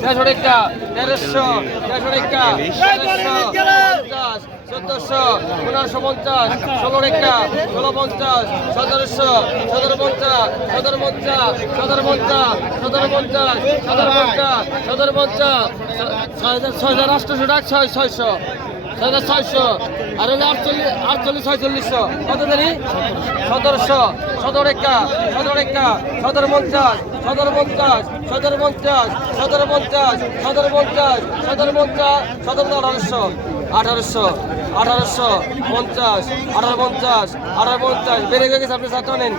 তেরোশো রেখা তেরোশো রেখা তেরোশো পঞ্চাশ চোদ্দশো পনেরোশো পঞ্চাশ ষোলো রেখা, ষোলো পঞ্চাশ, সতেরোশো, সতেরো পঞ্চাশ সতেরো পঞ্চাশ সতেরো পঞ্চাশ সতেরো পঞ্চাশ সতেরো পঞ্চাশ সতেরো পঞ্চাশ, ছয় হাজার ছয় হাজার আটশোশো টাকা ছয় ছয়শো। ছয় হাজার ছয়শো। আর হলে আটচল্লিশ আটচল্লিশ, ছয়চল্লিশশো। কত জানি সতেরোশো। সতেরো একা সতেরো একা সতেরো পঞ্চাশ সতেরো পঞ্চাশ সতেরো পঞ্চাশ সতেরো পঞ্চাশ সতেরো পঞ্চাশ সতেরো পঞ্চাশ, সতেরো আঠারোশো আঠারোশো। আঠারোশো পঞ্চাশ আঠারো পঞ্চাশ আঠারো পঞ্চাশ বেড়ে গেছে, আপনি ছাত্র নেন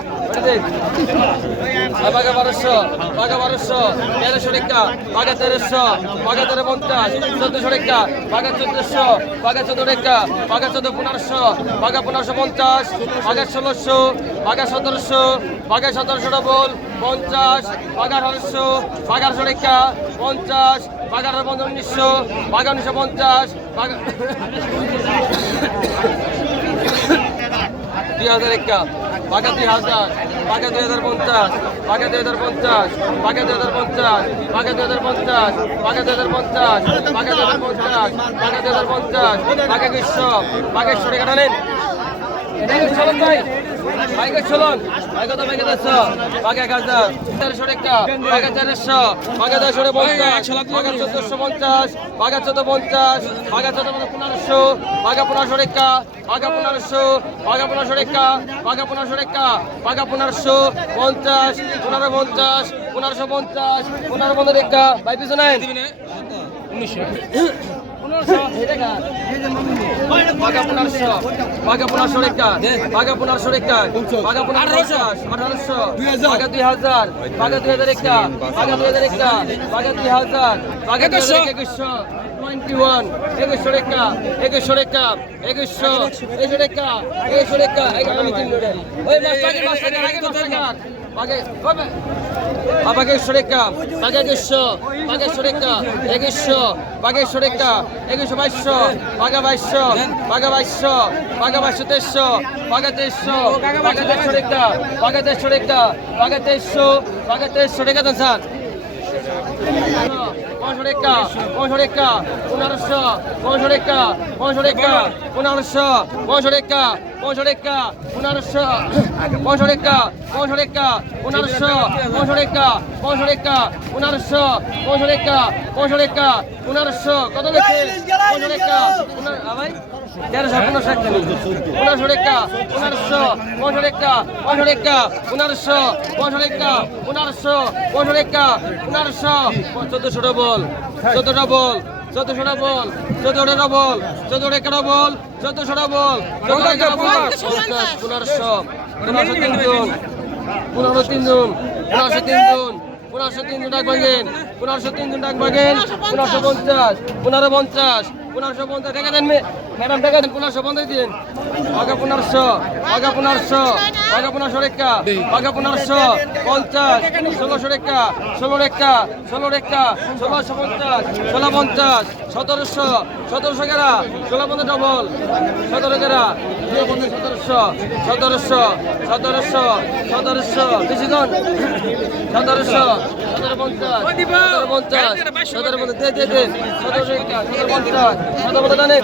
বাঘা বারোশো বাঘা বারোশো, তেরোশো রেখা, বাঘা তেরোশো, বাঘা তেরো পঞ্চাশ, চোদ্দশো রেখা, বাঘা চোদ্দশো, বাঘা চোদ্দ রেখা, বাঘা চোদ্দ পনেরোশো, বাঘা পনেরোশো পঞ্চাশ, বাঘা ষোলোশো, বাঘা সতেরোশো বাঘা সতেরোশো ডবল পঞ্চাশ, বাঘা আঠারোশো বাঘা আঠারোশো রেখা, পঞ্চাশ, বাঘা আঠারো পঞ্চাশ, উনিশশো, বাঘা উনিশশো পঞ্চাশ, বাঘা দুই হাজার একা বাঘা দুই হাজার পাকা দুই হাজার পঞ্চাশ পাকা দুই হাজার পঞ্চাশ পাকা দুই হাজার পঞ্চাশ পাকা দুই হাজার পঞ্চাশ পাকা দুই হাজার পঞ্চাশ পাকা দুই হাজার পঞ্চাশ পাকা দুই হাজার পঞ্চাশ পাকা গ্রীষ্ম বাঘের এখানে চলুন ভাই বাইকের চলুন বাইক কত বাইকে যাচ্ছ বাঘে এক হাজার তেরোশো রেখা বাঘা তেরোশো বাঘা তেরোশো পঞ্চাশ বাঘা চোদ্দশো পঞ্চাশ বাঘা চোদ্দ পঞ্চাশ বাঘা চোদ্দ পনেরোশো বাঘা পনেরোশো রেখা বাঘা পনেরোশো বাঘা পনেরোশো রেখা বাঘা পনেরোশো রেখা বাঘা পনেরোশো পঞ্চাশ পনেরো পঞ্চাশ পনেরোশো পঞ্চাশ পনেরো রেখা ভাই পিছনে বাঘা পনেরোশো বাঘা পনেরোশো রেখা বাঘা পনেরোশো একটা বাঘা পনেরোশো আঠারোশো বাঘা দুই হাজার বাঘা দুই হাজার একটা বাঘা দুই হাজার একটা বাঘা দুই হাজার বাঘা দুই হাজার একুশশো টোয়েন্টি ওয়ান একুশশো রেখা একুশশো রেখা, একুশশো একুশশো রেখা একুশশো রেখা আমি তিন ওই মাস্টার মাস্টার আগে বাঘে সুরেখা বাঘে গ্রীষ্ম বাঘে সুরেখা একুশশো বাঘে সুরেখা একুশশো বাইশশো বাঘা বাইশশো বাঘা বাইশশো বাঘা বাইশশো তেইশশো বাঘা তেইশশো বাঘা তেইশশো রেখা বাঘা তেইশশো রেখা বাঘা তেইশশো বাঘা তেইশশো রেখা দেন স্যার। পনেরোশো রেখা পনেরোশো রেখা পনেরোশো পনেরোশো পনেরোশো পনেরোশো রেখা পনেরোশো রেখা পনেরোশো পনেরোশো রেখা পনেরোশো রেখা পনেরোশো কত পনেরোশো রেখা ভাই তেরোশো পনেরোশো একটা পনেরোশো রেখা পনেরোশো পনেরোশো রেখা পনেরোশো রেখা পনেরোশো পনেরোশো রেখা পনেরোশো পনেরোশো রেখা পনেরোশো চোদ্দশো ডবল চোদ্দ ডবল চোদ্দশো ডবল চোদ্দ ডবল চোদ্দ রেখা ডবল চোদ্দশো ডবল চোদ্দ রেখা ডবল পঞ্চাশ পনেরোশো পনেরোশো তিনজন পনেরো তিনজন পনেরোশো তিনজন পনেরোশো তিনজন ডাক বাগেন পনেরোশো তিনজন ডাক পনেরোশো পঞ্চাশ পনেরো পঞ্চাশ পনেরোশো পঞ্চাশ টাকা দেন ম্যাডাম টাকা দেন, পনেরোশো পঞ্চাশ দিন। বাঘা পনেরোশো বাঘা পনেরোশো বাঘা পনেরোশো রেখা, বাঘা পনেরোশো, পঞ্চাশ, ষোলোশো রেখা, ষোলো রেখা ষোলো রেখা, ষোলোশো পঞ্চাশ, ষোলো পঞ্চাশ, সতেরোশো সতেরোশো গেরা, ষোলো পঞ্চাশ ডবল সতেরো গেরা সতেরোশো সতেরোশো সতেরোশো সতেরোশো, বেশি জন সতেরোশো, সতেরো পঞ্চাশ সতেরো পঞ্চাশ সতেরো পঞ্চাশ, দে দে দে সতেরো রেখা, সতেরো পঞ্চাশ সতেরো পঞ্চাশ